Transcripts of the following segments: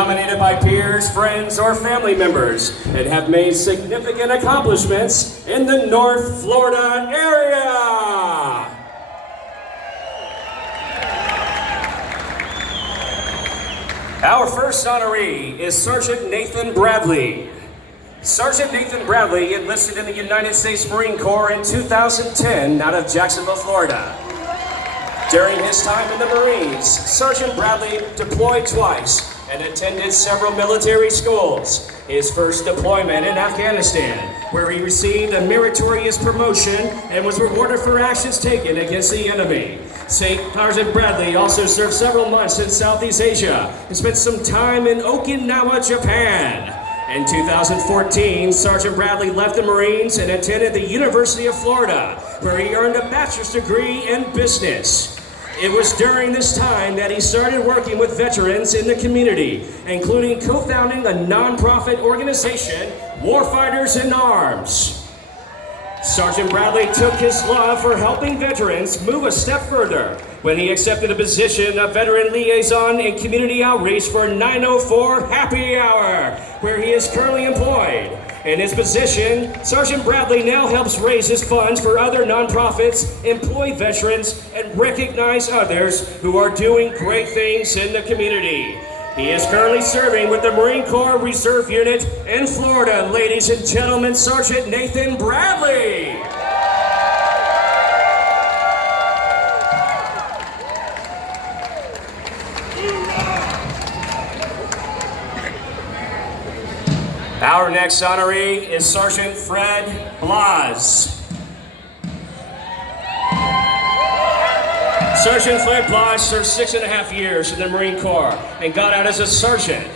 Nominated by peers, friends, or family members, and have made significant accomplishments in the North Florida area. Our first honoree is Sergeant Nathan Bradley. Sergeant Nathan Bradley enlisted in the United States Marine Corps in 2010 out of Jacksonville, Florida. During his time in the Marines, Sergeant Bradley deployed twice and attended several military schools. His first deployment in Afghanistan, where he received a meritorious promotion and was rewarded for actions taken against the enemy. Sergeant Bradley also served several months in Southeast Asia and spent some time in Okinawa, Japan. In 2014, Sergeant Bradley left the Marines and attended the University of Florida, where he earned a bachelor's degree in business. It was during this time that he started working with veterans in the community, including co-founding a nonprofit organization, Warfighters in Arms. Sergeant Bradley took his love for helping veterans move a step further when he accepted a position of veteran liaison in community outreach for 904 Happy Hour, where he is currently employed. In his position, Sergeant Bradley now helps raise his funds for other nonprofits, employ veterans, and recognize others who are doing great things in the community. He is currently serving with the Marine Corps Reserve Unit in Florida. Ladies and gentlemen, Sergeant Nathan Bradley. Our next honoree is Sergeant Fred Blas. Sergeant Fred Blas served 6.5 years in the Marine Corps and got out as a sergeant.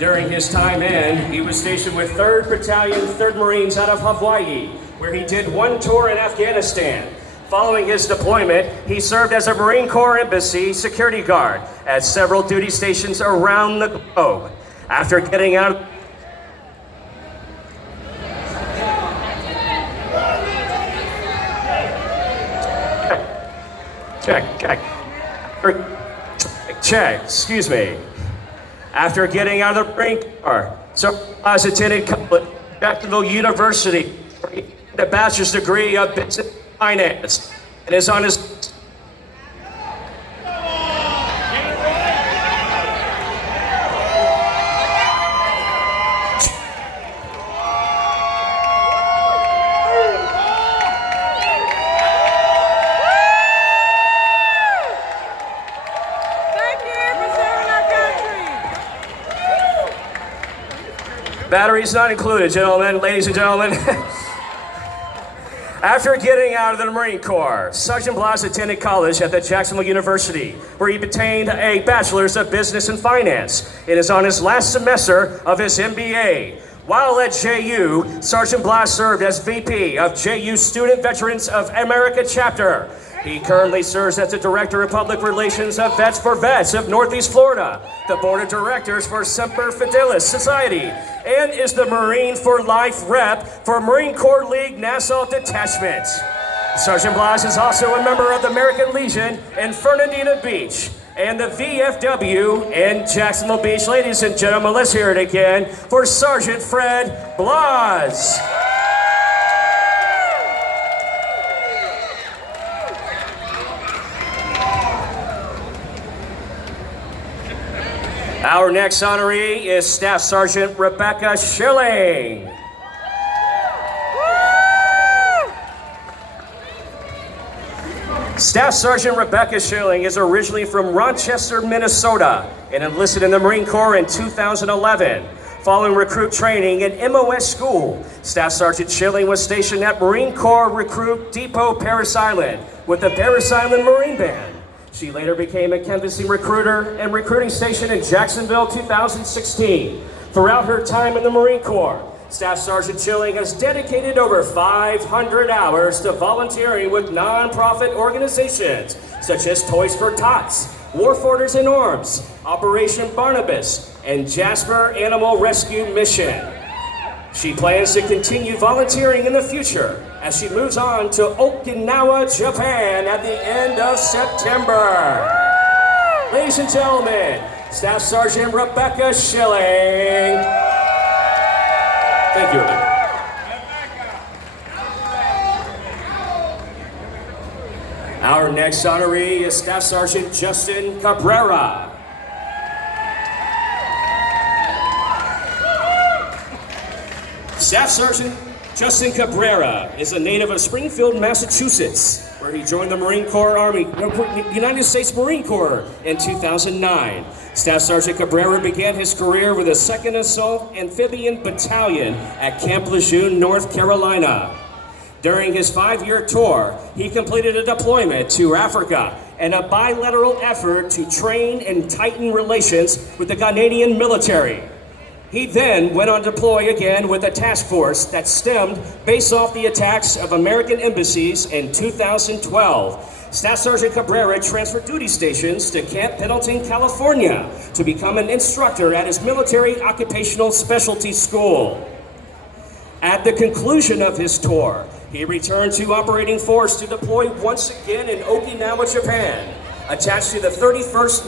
During his time in, he was stationed with 3rd Battalion, 3rd Marines out of Hawaii, where he did one tour in Afghanistan. Following his deployment, he served as a Marine Corps Embassy security guard at several duty stations around the globe. After getting out Check, excuse me. After getting out of the Marine Corps, Sergeant Blas attended college at Jacksonville University, where he had a bachelor's degree of business and finance, and is on his batteries not included, gentlemen, ladies and gentlemen. After getting out of the Marine Corps, Sergeant Blas attended college at the Jacksonville University, where he obtained a bachelor's of business and finance and is on his last semester of his MBA. While at JU, Sergeant Blas served as VP of JU Student Veterans of America Chapter. He currently serves as the Director of Public Relations of Vets for Vets of Northeast Florida, the Board of Directors for Semper Fidelis Society, and is the Marine for Life Rep for Marine Corps League Nassau Detachment. Sergeant Blas is also a member of the American Legion in Fernandina Beach and the VFW in Jacksonville Beach. Ladies and gentlemen, let's hear it again for Sergeant Fred Blas. Our next honoree is Staff Sergeant Rebecca Schilling. Staff Sergeant Rebecca Schilling is originally from Rochester, Minnesota, and enlisted in the Marine Corps in 2011. Following recruit training in MOS school, Staff Sergeant Schilling was stationed at Marine Corps Recruit Depot Parris Island with the Parris Island Marine Band. She later became a canvassing recruiter and recruiting station in Jacksonville 2016. Throughout her time in the Marine Corps, Staff Sergeant Schilling has dedicated over 500 hours to volunteering with nonprofit organizations such as Toys for Tots, Warfighters in Arms, Operation Barnabas, and Jasper Animal Rescue Mission. She plans to continue volunteering in the future as she moves on to Okinawa, Japan at the end of September. Ladies and gentlemen, Staff Sergeant Rebecca Schilling. Thank you, Rebecca. Our next honoree is Staff Sergeant Justin Cabrera. Staff Sergeant Justin Cabrera is a native of Springfield, Massachusetts, where he joined the United States Marine Corps in 2009. Staff Sergeant Cabrera began his career with the 2nd Assault Amphibian Battalion at Camp Lejeune, North Carolina. During his 5-year tour, he completed a deployment to Africa and a bilateral effort to train and tighten relations with the Ghanaian military. He then went on to deploy again with a task force that stemmed based off the attacks of American embassies in 2012. Staff Sergeant Cabrera transferred duty stations to Camp Pendleton, California, to become an instructor at his military occupational specialty school. At the conclusion of his tour, he returned to operating force to deploy once again in Okinawa, Japan, attached to the 31st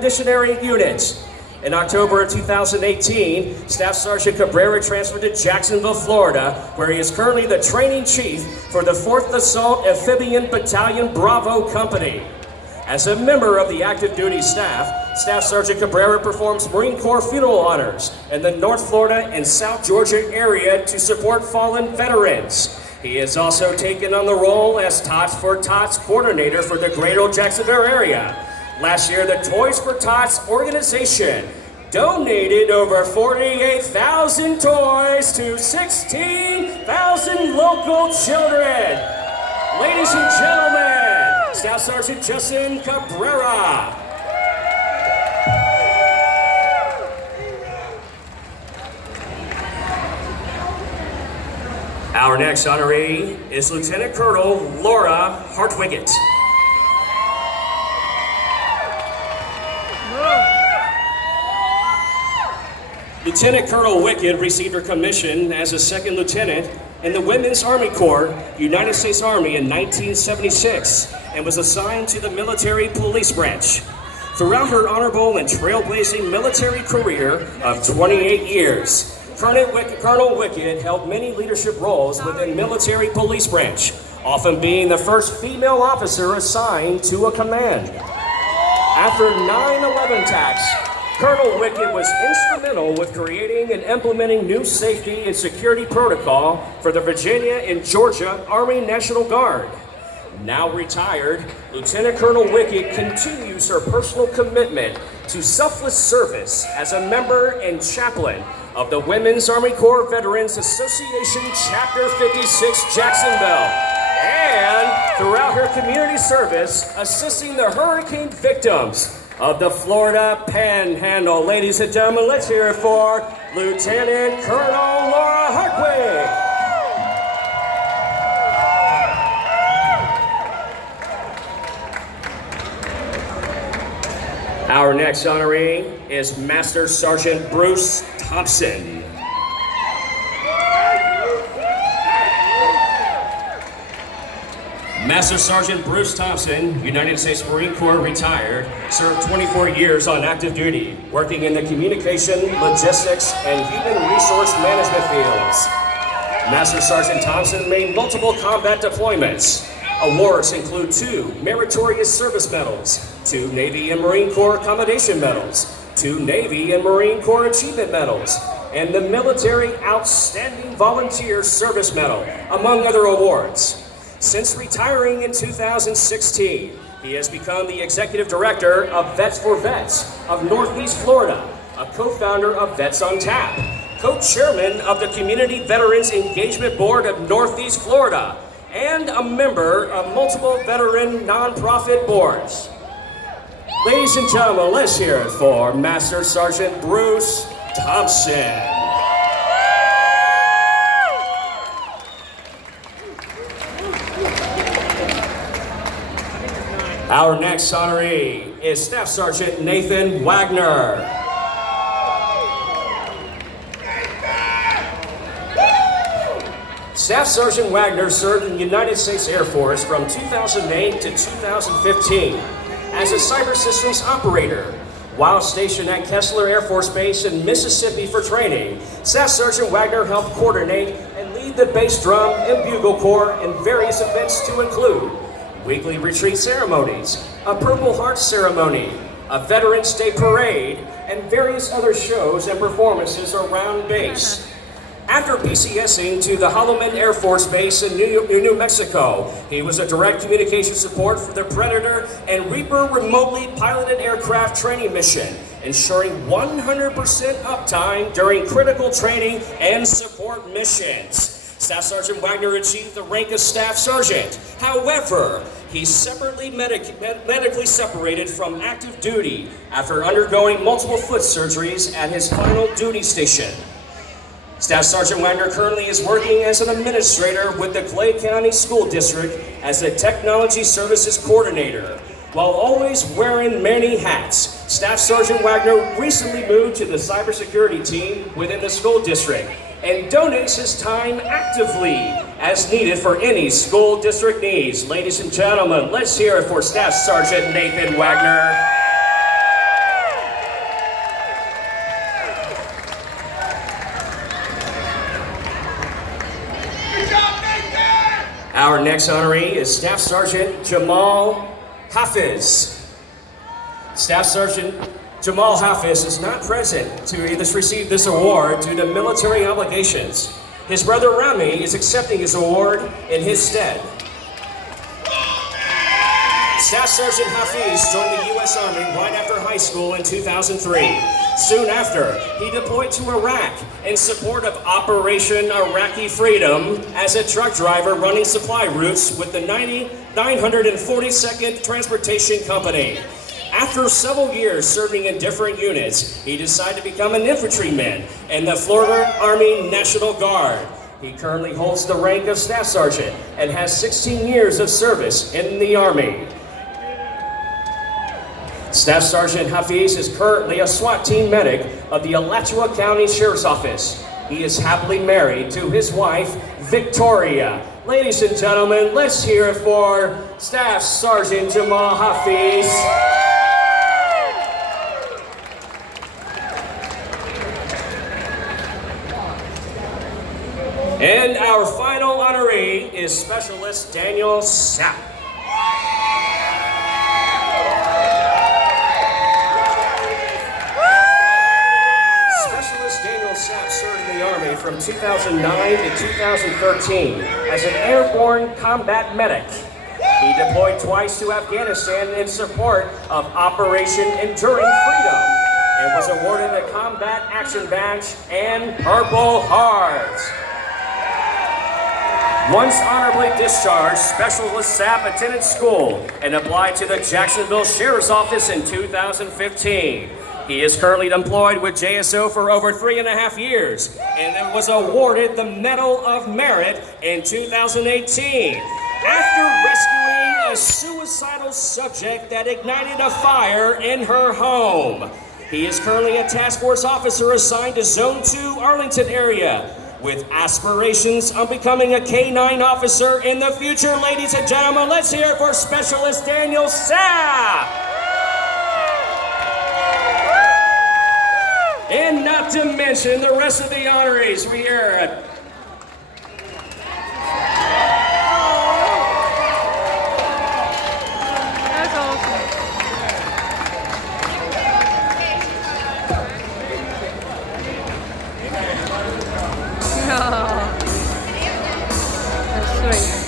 Missionary Unit. In October of 2018, Staff Sergeant Cabrera transferred to Jacksonville, Florida, where he is currently the training chief for the 4th Assault Amphibian Battalion Bravo Company. As a member of the active duty staff, Staff Sergeant Cabrera performs Marine Corps funeral honors in the North Florida and South Georgia area to support fallen veterans. He has also taken on the role as Tots for Tots coordinator for the Greater Jacksonville area. Last year, the Toys for Tots organization donated over 48,000 toys to 16,000 local children. Ladies and gentlemen, Staff Sergeant Justin Cabrera. Our next honoree is Lieutenant Colonel Laura Hartwiget. Lieutenant Colonel Wickett received her commission as a 2nd lieutenant in the Women's Army Corps, United States Army in 1976, and was assigned to the military police branch. Throughout her honorable and trailblazing military career of 28 years, Colonel Wickett held many leadership roles within military police branch, often being the first female officer assigned to a command. After 9/11 attacks, Colonel Wickett was instrumental with creating and implementing new safety and security protocol for the Virginia and Georgia Army National Guard. Now retired, Lieutenant Colonel Wickett continues her personal commitment to selfless service as a member and chaplain of the Women's Army Corps Veterans Association Chapter 56 Jacksonville, and throughout her community service, assisting the hurricane victims of the Florida Panhandle. Ladies and gentlemen, let's hear it for Lieutenant Colonel Laura Hartwig. Our next honoree is Master Sergeant Bruce Thompson. Master Sergeant Bruce Thompson, United States Marine Corps retired, served 24 years on active duty, working in the communication, logistics, and human resource management fields. Master Sergeant Thompson made multiple combat deployments. Awards include 2 Meritorious Service Medals, 2 Navy and Marine Corps Accommodation Medals, 2 Navy and Marine Corps Achievement Medals, and the Military Outstanding Volunteer Service Medal, among other awards. Since retiring in 2016, he has become the Executive Director of Vets for Vets of Northeast Florida, a co-founder of Vets on Tap, co-chairman of the Community Veterans Engagement Board of Northeast Florida, and a member of multiple veteran nonprofit boards. Ladies and gentlemen, let's hear it for Master Sergeant Bruce Thompson. Our next honoree is Staff Sergeant Nathan Wagner. Staff Sergeant Wagner served in the United States Air Force from 2008 to 2015 as a cyber systems operator, While stationed at Kessler Air Force Base in Mississippi for training, Staff Sergeant Wagner helped coordinate and lead the bass drum and bugle corps in various events to include weekly retreat ceremonies, a Purple Heart ceremony, a Veterans Day parade, and various other shows and performances around base. After PCSing to the Holloman Air Force Base in New Mexico, he was a direct communication support for the Predator and Reaper remotely piloted aircraft training mission, ensuring 100% uptime during critical training and support missions. Staff Sergeant Wagner achieved the rank of Staff Sergeant. However, he's separately medically separated from active duty after undergoing multiple foot surgeries at his final duty station. Staff Sergeant Wagner currently is working as an administrator with the Clay County School District as a Technology Services Coordinator. While always wearing many hats, Staff Sergeant Wagner recently moved to the cybersecurity team within the school district and donates his time actively as needed for any school district needs. Ladies and gentlemen, let's hear it for Staff Sergeant Nathan Wagner. Our next honoree is Staff Sergeant Jamal Hafiz. Staff Sergeant Jamal Hafiz is not present to receive this award due to military obligations. His brother Rami is accepting his award in his stead. Staff Sergeant Hafiz joined the U.S. Army right after high school in 2003. Soon after, he deployed to Iraq in support of Operation Iraqi Freedom as a truck driver running supply routes with the 942nd Transportation Company. After several years serving in different units, he decided to become an infantryman in the Florida Army National Guard. He currently holds the rank of Staff Sergeant and has 16 years of service in the Army. Staff Sergeant Hafiz is currently a SWAT team medic of the Alachua County Sheriff's Office. He is happily married to his wife, Victoria. Ladies and gentlemen, let's hear it for Staff Sergeant Jamal Hafiz. And our final honoree is Specialist Daniel Sapp. Sapp served in the Army from 2009 to 2013 as an airborne combat medic. He deployed twice to Afghanistan in support of Operation Enduring Freedom and was awarded the Combat Action Badge and Purple Heart. Once honorably discharged, Specialist Sapp attended school and applied to the Jacksonville Sheriff's Office in 2015. He is currently employed with JSO for over 3.5 years and was awarded the Medal of Merit in 2018 after rescuing a suicidal subject that ignited a fire in her home. He is currently a task force officer assigned to Zone 2 Arlington area with aspirations of becoming a K-9 officer in the future. Ladies and gentlemen, let's hear it for Specialist Daniel Sapp. And not to mention the rest of the honorees we hear. That's awesome. That's sweet.